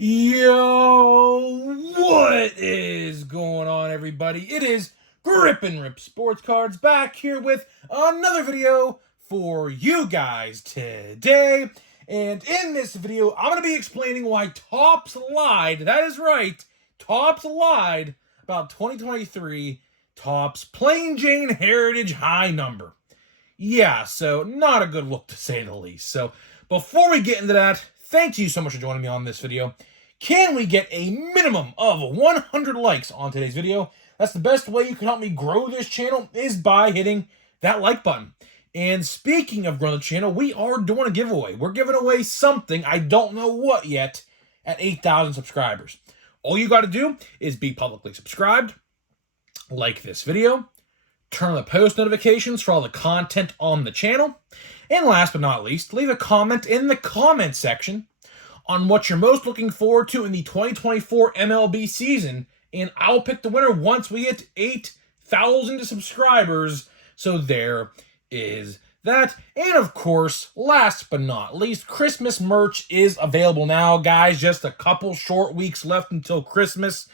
Yo, what is going on, everybody? It is Grip and Rip Sports Cards back here with another video for you guys today. And in this video, I'm going to be explaining why Topps lied. That is right, Topps lied about 2023 Topps Plain Jane Heritage High Number. Yeah, so not a good look to say the least. So before we get into that, thank you so much for joining me on this video. Can we get a minimum of 100 likes on today's video? That's the best way you can help me grow this channel is by hitting that like button. And speaking of growing the channel, we are doing a giveaway. We're giving away something, I don't know what yet, at 8,000 subscribers. All you got to do is be publicly subscribed, like this video, turn on the post notifications for all the content on the channel, and last but not least, leave a comment in the comment section on what you're most looking forward to in the 2024 MLB season, and I'll pick the winner once we hit 8,000 subscribers. So there is that. And of course, last but not least, Christmas merch is available now, guys. Just a couple short weeks left until Christmas.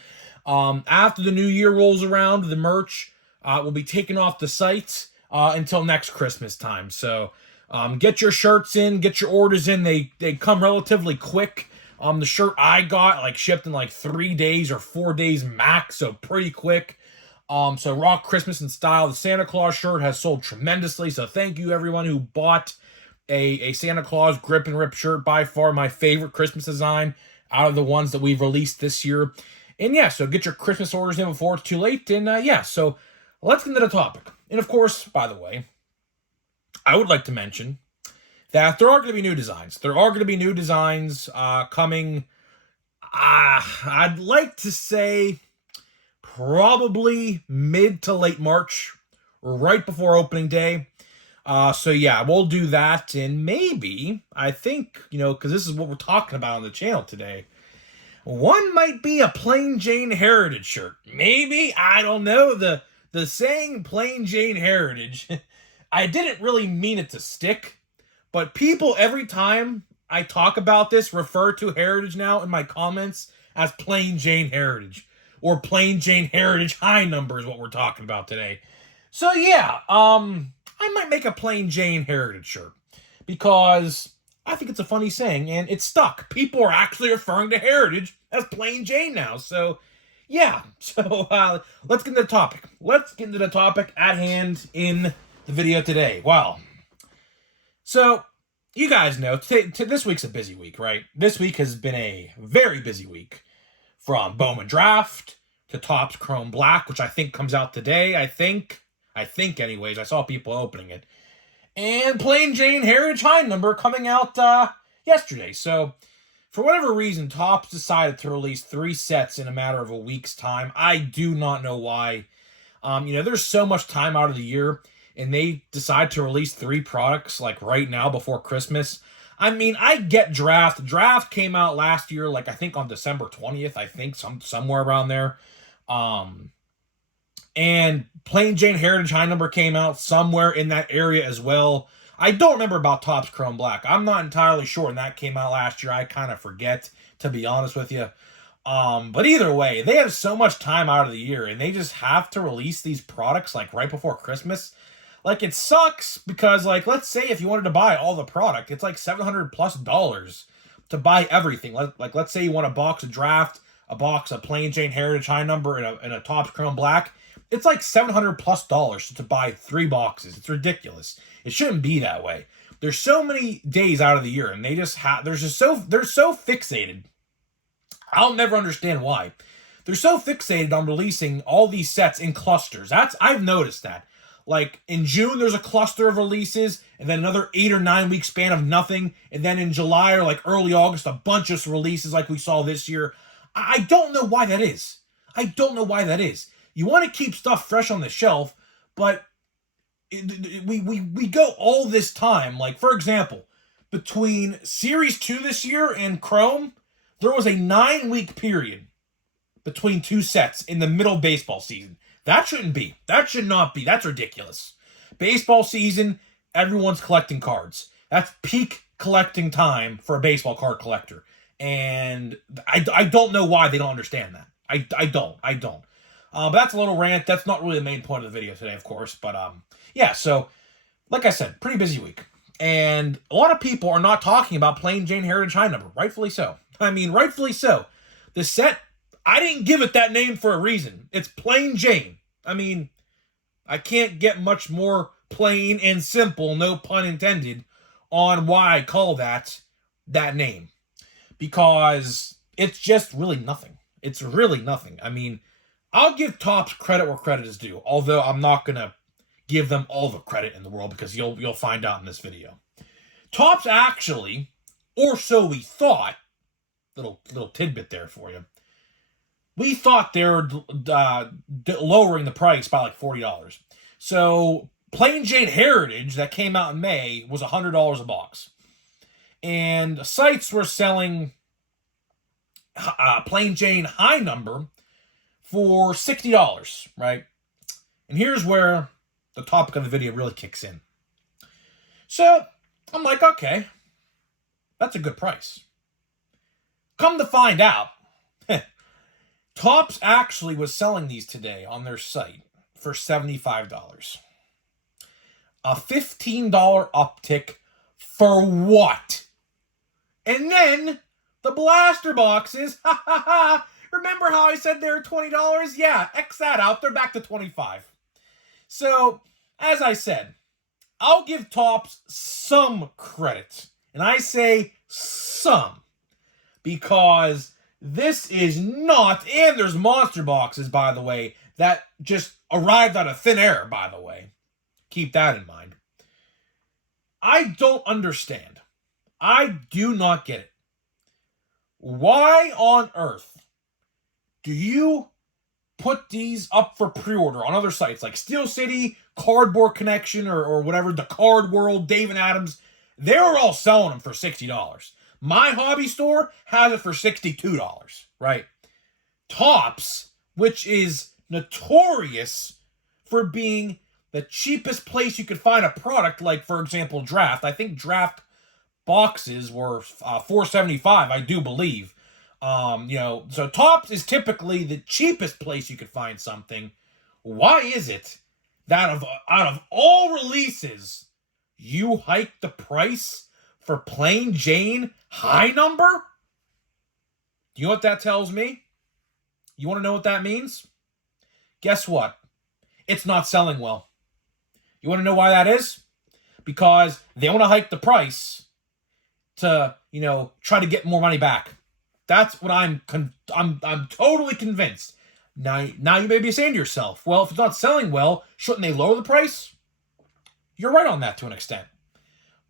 After the new year rolls around, the merch will be taken off the site until next Christmas time. So get your shirts in, get your orders in. They come relatively quick. The shirt I got shipped in 3 days or 4 days max, so pretty quick. So rock Christmas in style. The Santa Claus shirt has sold tremendously, so thank you everyone who bought a Santa Claus Grip and Rip shirt. By far my favorite Christmas design out of the ones that we've released this year. And yeah, so get your Christmas orders in before it's too late. And yeah, so let's get into the topic. And of course, by the way, I would like to mention that there are going to be new designs. There are going to be new designs coming, I'd like to say, probably mid to late March, right before opening day. So yeah, we'll do that. And maybe, I think, because this is what we're talking about on the channel today, one might be a Plain Jane Heritage shirt. Maybe, I don't know. The saying Plain Jane Heritage, I didn't really mean it to stick, but people every time I talk about this refer to Heritage now in my comments as Plain Jane Heritage, or Plain Jane Heritage High Number is what we're talking about today. So yeah, I might make a Plain Jane Heritage shirt because I think it's a funny saying and it's stuck. People are actually referring to Heritage as Plain Jane now. So yeah, so let's get into the topic. Let's get into the topic at hand in the video today. Well, so you guys know this week's a busy week, right? This week has been a very busy week, from Bowman Draft to Topps Chrome Black, which I think comes out today. I think anyways. I saw people opening it, and Plain Jane Heritage High Number coming out yesterday. So for whatever reason, Topps decided to release 3 sets in a matter of a week's time. I do not know why. There's so much time out of the year, and they decide to release 3 products right now before Christmas. I mean, I get Draft. Draft came out last year, I think on December 20th, I think, somewhere around there. And Plain Jane Heritage High Number came out somewhere in that area as well. I don't remember about Topps Chrome Black. I'm not entirely sure when that came out last year. I kind of forget, to be honest with you. But either way, they have so much time out of the year, and they just have to release these products right before Christmas. It sucks because, let's say if you wanted to buy all the product, it's $700+ to buy everything. Let's say you want a box of Draft, a box of Plain Jane Heritage High Number, and a Topps Chrome Black. It's $700+ to buy 3 boxes. It's ridiculous. It shouldn't be that way. There's so many days out of the year, and they just they're so fixated. I'll never understand why. They're so fixated on releasing all these sets in clusters. I've noticed that. In June, there's a cluster of releases, and then another 8 or 9 week span of nothing. And then in July or early August, a bunch of releases like we saw this year. I don't know why that is. I don't know why that is. You want to keep stuff fresh on the shelf, but we go all this time. For example, between Series 2 this year and Chrome, there was a 9-week period between 2 sets in the middle of baseball season. That shouldn't be. That should not be. That's ridiculous. Baseball season, everyone's collecting cards. That's peak collecting time for a baseball card collector. And I don't know why they don't understand that. I don't. But that's a little rant. That's not really the main point of the video today, of course. But yeah, so like I said, pretty busy week. And a lot of people are not talking about Plain Jane Heritage High Number. Rightfully so. I mean, rightfully so. The set, I didn't give it that name for a reason. It's Plain Jane. I mean, I can't get much more plain and simple, no pun intended, on why I call that name. Because it's just really nothing. It's really nothing. I mean, I'll give Topps credit where credit is due, although I'm not going to give them all the credit in the world because you'll find out in this video. Topps actually, or so we thought, little tidbit there for you, we thought they were lowering the price by like $40. So Plain Jane Heritage that came out in May was $100 a box. And sites were selling Plain Jane High Number for $60, right? And here's where the topic of the video really kicks in. So I'm like, okay, that's a good price. Come to find out, Topps actually was selling these today on their site for $75. A $15 uptick for what? And then the blaster boxes, remember how I said they were $20? Yeah, X that out, they're back to $25. So, as I said, I'll give Topps some credit. And I say some. Because this is not, and there's monster boxes, by the way, that just arrived out of thin air, by the way. Keep that in mind. I don't understand. I do not get it. Why on earth do you put these up for pre-order on other sites like Steel City, Cardboard Connection, or whatever, the Card World, Dave and Adams? They were all selling them for $60. My hobby store has it for $62, right? Topps, which is notorious for being the cheapest place you could find a product, like, for example, Draft. I think Draft boxes were $4.75, I do believe. So Topps is typically the cheapest place you could find something. Why is it that out of all releases, you hike the price for Plain Jane High Number? Do you know what that tells me? You want to know what that means? Guess what? It's not selling well. You want to know why that is? Because they want to hike the price to, try to get more money back. That's what I'm totally convinced. Now you may be saying to yourself, well, if it's not selling well, shouldn't they lower the price? You're right on that to an extent.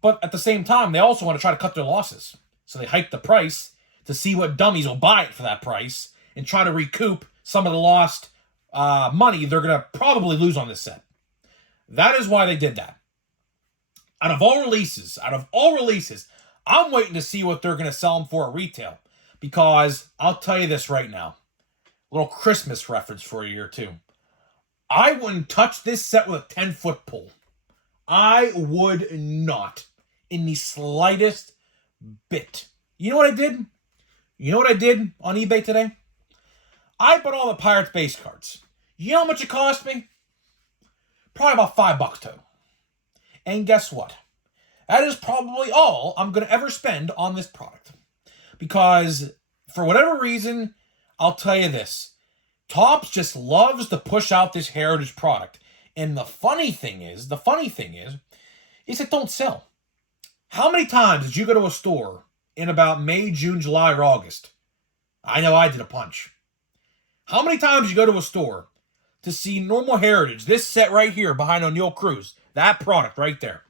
But at the same time, they also want to try to cut their losses. So they hike the price to see what dummies will buy it for that price and try to recoup some of the lost money they're going to probably lose on this set. That is why they did that. Out of all releases, I'm waiting to see what they're going to sell them for at retail. Because I'll tell you this right now. A little Christmas reference for you here too. I wouldn't touch this set with a 10-foot pole. I would not. In the slightest bit. You know what I did? You know what I did on eBay today? I bought all the Pirates base cards. You know how much it cost me? Probably about $5 total. And guess what? That is probably all I'm going to ever spend on this product. Because, for whatever reason, I'll tell you this. Topps just loves to push out this heritage product. And the funny thing is it don't sell. How many times did you go to a store in about May, June, July, or August? I know I did a bunch. How many times did you go to a store to see normal heritage, this set right here behind O'Neal Cruz, that product right there?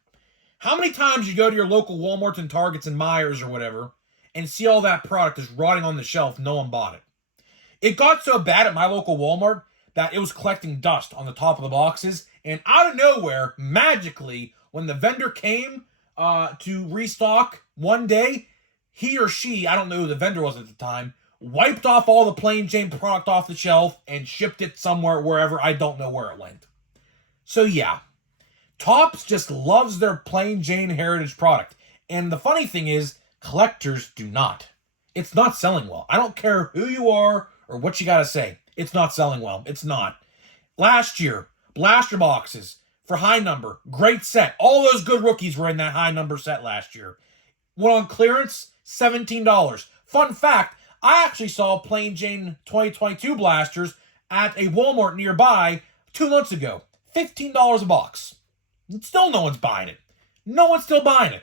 How many times did you go to your local Walmarts and Targets and Myers or whatever and see all that product is rotting on the shelf, no one bought it? It got so bad at my local Walmart that it was collecting dust on the top of the boxes, and out of nowhere, magically, when the vendor came to restock one day, he or she, I don't know who the vendor was at the time, wiped off all the Plain Jane product off the shelf and shipped it somewhere, wherever, I don't know where it went. So yeah, Topps just loves their Plain Jane heritage product. And the funny thing is, collectors do not. It's not selling well. I don't care who you are or what you got to say. It's not selling well. It's not. Last year, blaster boxes for high number, great set. All those good rookies were in that high number set last year. Went on clearance, $17. Fun fact, I actually saw Plain Jane 2022 blasters at a Walmart nearby 2 months ago. $15 a box. Still no one's buying it. No one's still buying it.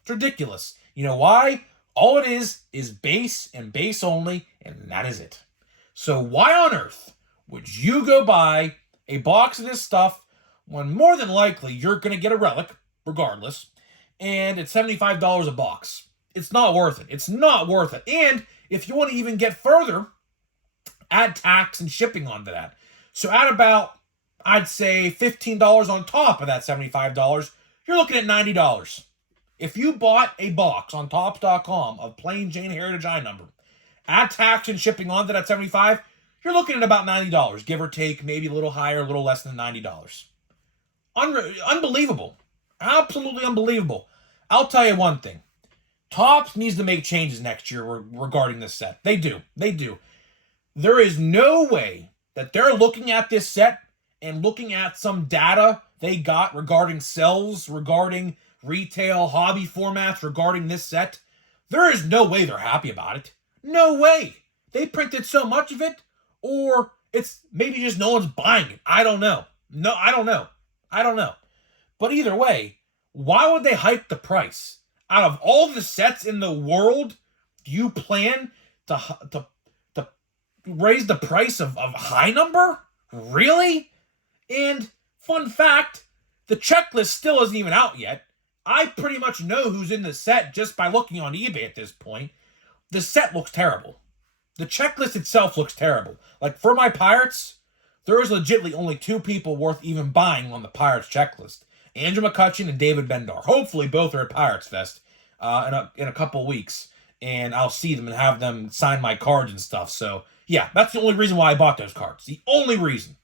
It's ridiculous. You know why? All it is base and base only, and that is it. So why on earth would you go buy a box of this stuff when more than likely you're going to get a relic, regardless, and it's $75 a box? It's not worth it. It's not worth it. And if you want to even get further, add tax and shipping onto that. So add about, I'd say, $15 on top of that $75, you're looking at $90. If you bought a box on Topps.com of Plain Jane Heritage High number, add tax and shipping onto that $75, you're looking at about $90, give or take, maybe a little higher, a little less than $90. Unbelievable. Absolutely unbelievable. I'll tell you one thing. Topps needs to make changes next year regarding this set. They do. They do. There is no way that they're looking at this set and looking at some data they got regarding sales, regarding retail, hobby formats, regarding this set. There is no way they're happy about it. No way. They printed so much of it, or it's maybe just no one's buying it. I don't know. No, I don't know. I don't know. But either way, why would they hike the price? Out of all the sets in the world, do you plan to raise the price of high number? Really? And fun fact, the checklist still isn't even out yet. I pretty much know who's in the set just by looking on eBay at this point. The set looks terrible. The checklist itself looks terrible. Like, for my Pirates, there is legitimately only 2 people worth even buying on the Pirates checklist. Andrew McCutchen and David Bendar. Hopefully both are at Pirates Fest in a couple weeks. And I'll see them and have them sign my cards and stuff. So, yeah, that's the only reason why I bought those cards. The only reason.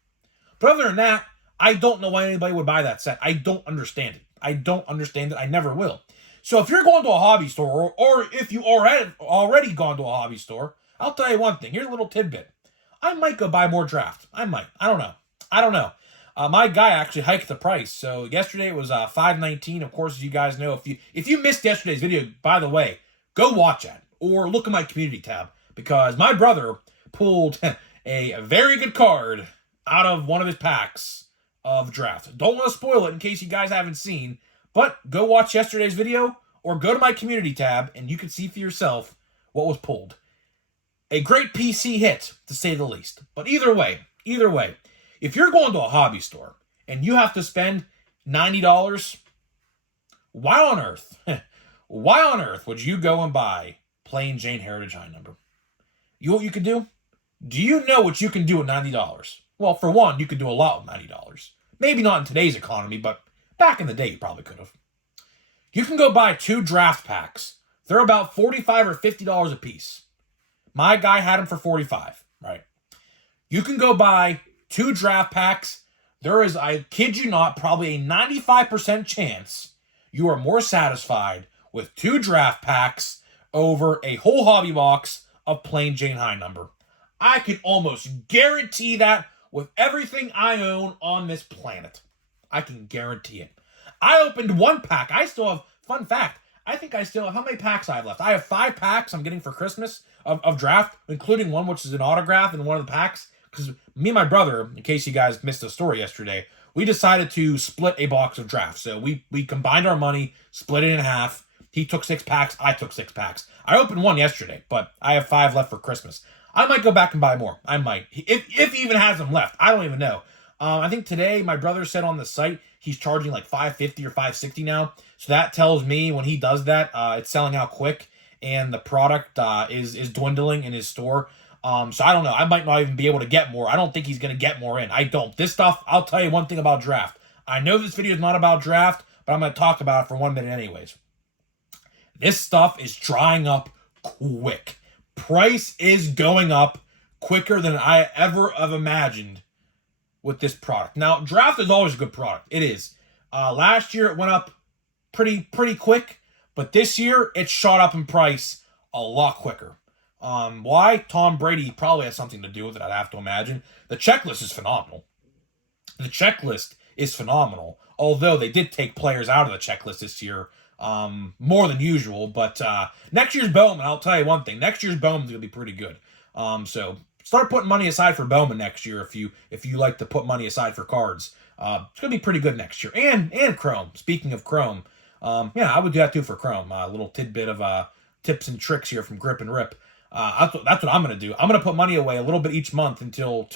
But other than that, I don't know why anybody would buy that set. I don't understand it. I don't understand it. I never will. So if you're going to a hobby store, or if you already gone to a hobby store, I'll tell you one thing. Here's a little tidbit. I might go buy more draft. I might. I don't know. My guy actually hiked the price. So yesterday it was $5.19. Of course, as you guys know, if you missed yesterday's video, by the way, go watch it or look at my community tab, because my brother pulled a very good card out of one of his packs of draft. Don't want to spoil it in case you guys haven't seen, but go watch yesterday's video or go to my community tab and you can see for yourself what was pulled. A great PC hit, to say the least. But either way, if you're going to a hobby store and you have to spend $90, why on earth would you go and buy Plain Jane Heritage High number? You know what you could do? Do you know what you can do with $90? Well, for one, you could do a lot with $90. Maybe not in today's economy, but back in the day, you probably could have. You can go buy 2 draft packs. They're about $45 or $50 a piece. My guy had them for $45, right? You can go buy 2 draft packs. There is, I kid you not, probably a 95% chance you are more satisfied with 2 draft packs over a whole hobby box of Plain Jane High number. I can almost guarantee that with everything I own on this planet. I can guarantee it. I opened 1 pack. I still have, fun fact, I think I still have, how many packs I have left? I have 5 packs I'm getting for Christmas of draft, including one which is an autograph in one of the packs. Because me and my brother, in case you guys missed the story yesterday, we decided to split a box of draft. So we combined our money, split it in half. He took 6 packs, I took 6 packs. I opened 1 yesterday, but I have 5 left for Christmas. I might go back and buy more. I might. If he even has them left. I don't even know. I think today my brother said on the site he's charging like $5.50 or $5.60 now. So that tells me when he does that, it's selling out quick and the product is dwindling in his store. So I don't know. I might not even be able to get more. I don't think he's going to get more in. I don't. This stuff, I'll tell you one thing about draft. I know this video is not about draft, but I'm going to talk about it for 1 minute anyways. This stuff is drying up quick. Price is going up quicker than I ever have imagined with this product. Now, draft is always a good product. It is. Last year, it went up pretty quick, but this year, it shot up in price a lot quicker. Why? Tom Brady probably has something to do with it, I'd have to imagine. The checklist is phenomenal. The checklist is phenomenal. Although they did take players out of the checklist this year, more than usual. But next year's Bowman, I'll tell you one thing. Next year's Bowman's gonna be pretty good. So start putting money aside for Bowman next year if you like to put money aside for cards. It's gonna be pretty good next year. And Chrome. Speaking of Chrome, yeah, I would do that too for Chrome. A little tidbit of tips and tricks here from Grip and Rip. That's what I'm gonna do. I'm gonna put money away a little bit each month until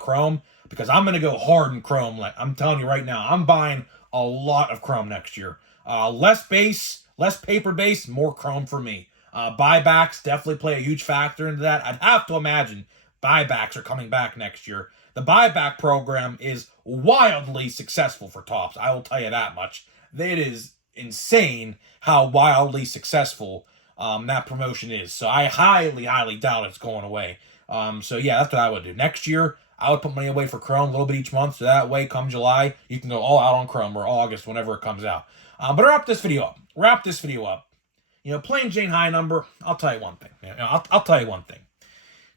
Chrome, because I'm gonna go hard in Chrome. Like I'm telling you right now, I'm buying a lot of Chrome next year. Less base, less paper base, more Chrome for me. Buybacks definitely play a huge factor into that. I'd have to imagine buybacks are coming back next year. The buyback program is wildly successful for Topps. I will tell you that much. It is insane how wildly successful that promotion is. So I highly, highly doubt it's going away. So yeah, that's what I would do. Next year, I would put money away for Chrome a little bit each month. So that way, come July, you can go all out on Chrome, or August, whenever it comes out. But wrap this video up. You know, plain Jane high number, I'll tell you one thing. I'll tell you one thing.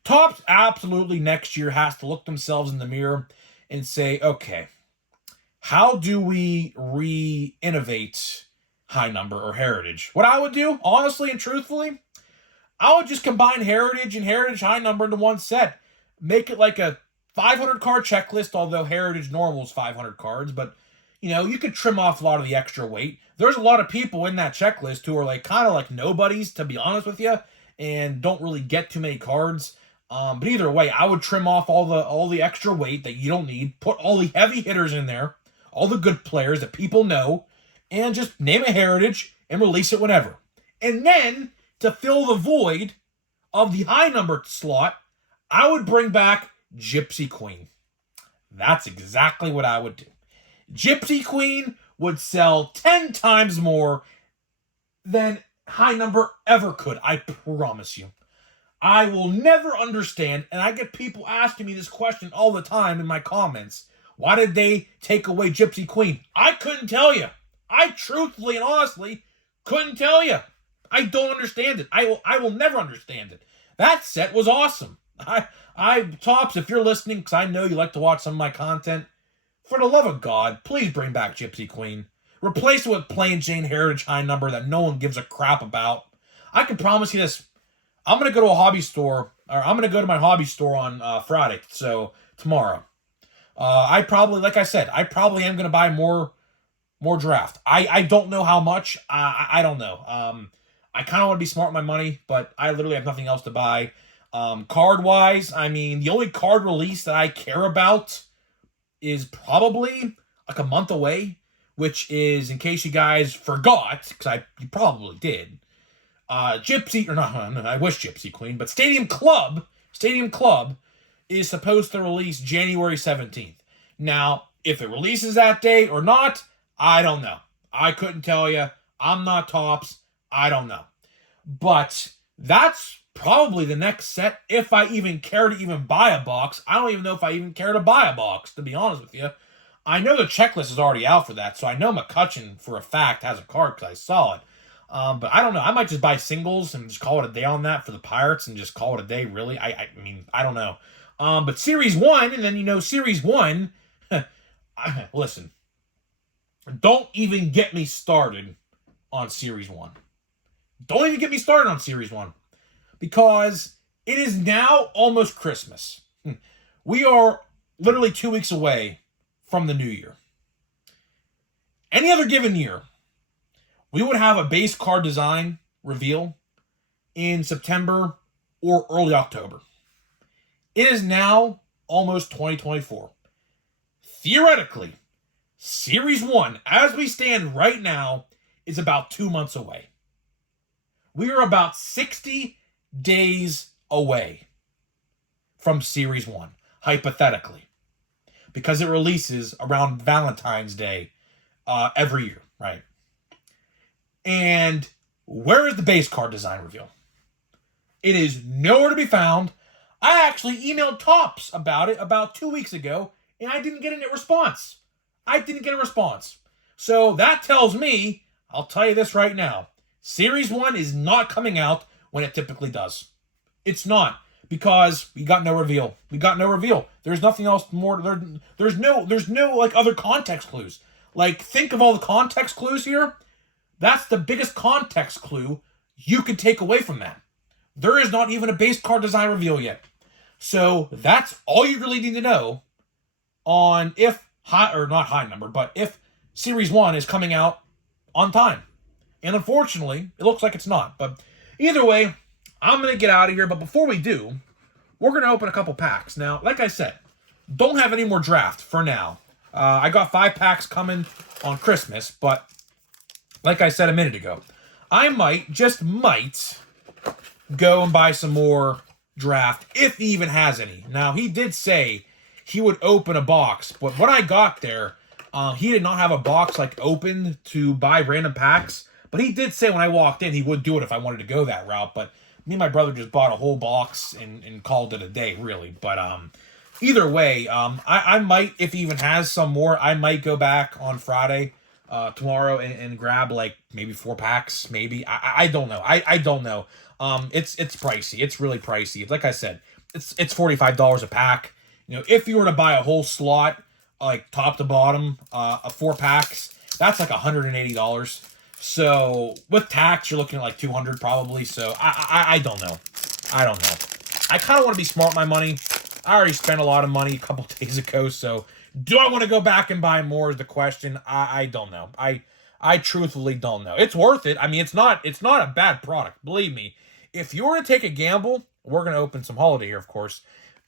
Topps absolutely next year has to look themselves in the mirror and say, okay, how do we re-innovate high number or heritage? What I would do, honestly and truthfully, I would just combine heritage and heritage high number into one set. Make it like a 500 card checklist, although heritage normal is 500 cards, but you know, you could trim off a lot of the extra weight. There's a lot of people in that checklist who are like kind of like nobodies, to be honest with you, and don't really get too many cards. But either way, I would trim off all the extra weight that you don't need, put all the heavy hitters in there, all the good players that people know, and just name a heritage and release it whenever. And then, to fill the void of the high number slot, I would bring back Gypsy Queen. That's exactly what I would do. Gypsy Queen would sell 10 times more than high number ever could. I promise you. I will never understand, and I get people asking me this question all the time in my comments. Why did they take away Gypsy Queen? I couldn't tell you. I truthfully and honestly couldn't tell you. I don't understand it. I will never understand it. That set was awesome. Topps, if you're listening, because I know you like to watch some of my content, for the love of God, please bring back Gypsy Queen. Replace it with plain Jane Heritage high number that no one gives a crap about. I can promise you this. I'm going to go to a hobby store, or I'm going to go to my hobby store on Friday, so tomorrow. I probably, like I said, I probably am going to buy more draft. I don't know how much. I don't know. I kind of want to be smart with my money, but I literally have nothing else to buy. Card-wise, I mean, the only card release that I care about is probably like a month away, which is, in case you guys forgot, because you probably did, Gypsy, or not, I wish Gypsy Queen, but Stadium Club is supposed to release January 17th. Now, if it releases that day or not, I don't know. I couldn't tell you. I'm not Topps. I don't know. But that's probably the next set, if I even care to even buy a box. I don't even know if I even care to buy a box, to be honest with you. I know the checklist is already out for that, so I know McCutchen, for a fact, has a card because I saw it. But I don't know. I might just buy singles and just call it a day on that for the Pirates and just call it a day, really. I mean, I don't know. But Series 1, and then, you know, Series 1, listen, don't even get me started on Series 1. Don't even get me started on Series 1. Because it is now almost Christmas. We are literally 2 weeks away from the new year. Any other given year, we would have a base card design reveal in September or early October. It is now almost 2024. Theoretically, Series 1, as we stand right now, is about 2 months away. We are about 60 days away from Series 1, hypothetically, because it releases around Valentine's Day every year, right? And where is the base card design reveal? It is nowhere to be found. I actually emailed Topps about it about 2 weeks ago, and I didn't get a response. So that tells me, I'll tell you this right now, Series 1 is not coming out when it typically does. It's not, because we got no reveal. We got no reveal. There's nothing else more. There's no like other context clues. Like, think of all the context clues here. That's the biggest context clue you could take away from that. There is not even a base card design reveal yet. So that's all you really need to know on if not high number, but if Series 1 is coming out on time. And unfortunately, it looks like it's not. But either way, I'm going to get out of here. But before we do, we're going to open a couple packs. Now, like I said, don't have any more draft for now. I got 5 packs coming on Christmas, but like I said a minute ago, I might go and buy some more draft, if he even has any. Now, he did say he would open a box, but when I got there, he did not have a box like open to buy random packs. But he did say when I walked in he would do it if I wanted to go that route. But me and my brother just bought a whole box and called it a day, really. But either way, I might, if he even has some more, I might go back on Friday, tomorrow, and grab like maybe 4 packs, maybe. I don't know. I don't know. It's pricey. It's really pricey. Like I said, it's $45 a pack. You know, if you were to buy a whole slot, like top to bottom, 4 packs, that's like $180. So with tax, you're looking at like $200 probably. So I don't know. I don't know. I kind of want to be smart with my money. I already spent a lot of money a couple days ago. So do I want to go back and buy more is the question. I don't know. I truthfully don't know. It's worth it. I mean, it's not a bad product. Believe me. If you were to take a gamble, we're going to open some holiday here, of course.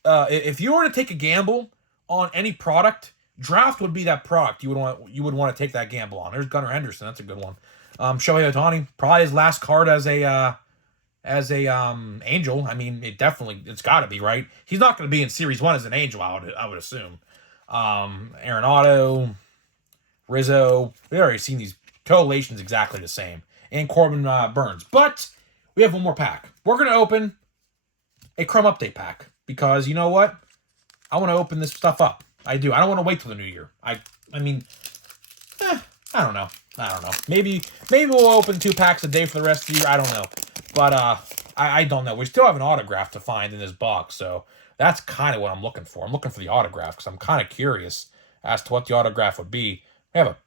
If you were to take a gamble on any product, draft would be that product you would want to take that gamble on. There's Gunnar Henderson. That's a good one. Shohei Ohtani, probably his last card as a Angel. I mean, it's got to be, right? He's not going to be in Series 1 as an Angel, I would assume. Arenado, Rizzo. We've already seen these collations exactly the same. And Corbin Burns. But we have one more pack. We're going to open a Chrome Update pack. Because, you know what? I want to open this stuff up. I do. I don't want to wait till the new year. I mean, I don't know. Maybe we'll open 2 packs a day for the rest of the year. I don't know. But I don't know. We still have an autograph to find in this box. So that's kind of what I'm looking for. I'm looking for the autograph because I'm kind of curious as to what the autograph would be. We have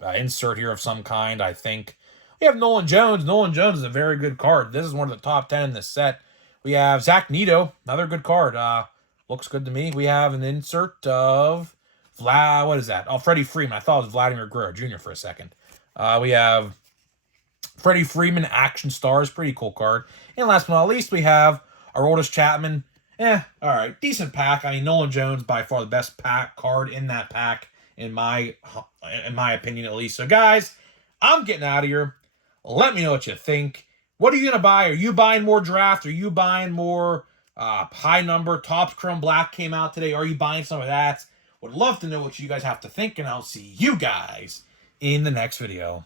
a insert here of some kind, I think. We have Nolan Jones. Nolan Jones is a very good card. This is one of the top 10 in this set. We have Zach Neto, another good card. Looks good to me. We have an insert of what is that? Oh, Freddie Freeman. I thought it was Vladimir Guerrero Jr. for a second. We have Freddie Freeman, Action Stars. Pretty cool card. And last but not least, we have our oldest Chapman. All right. Decent pack. I mean, Nolan Jones, by far the best pack card in that pack, in my opinion, at least. So, guys, I'm getting out of here. Let me know what you think. What are you going to buy? Are you buying more draft? Are you buying more high number? Topps Chrome Black came out today. Are you buying some of that? Would love to know what you guys have to think, and I'll see you guys in the next video.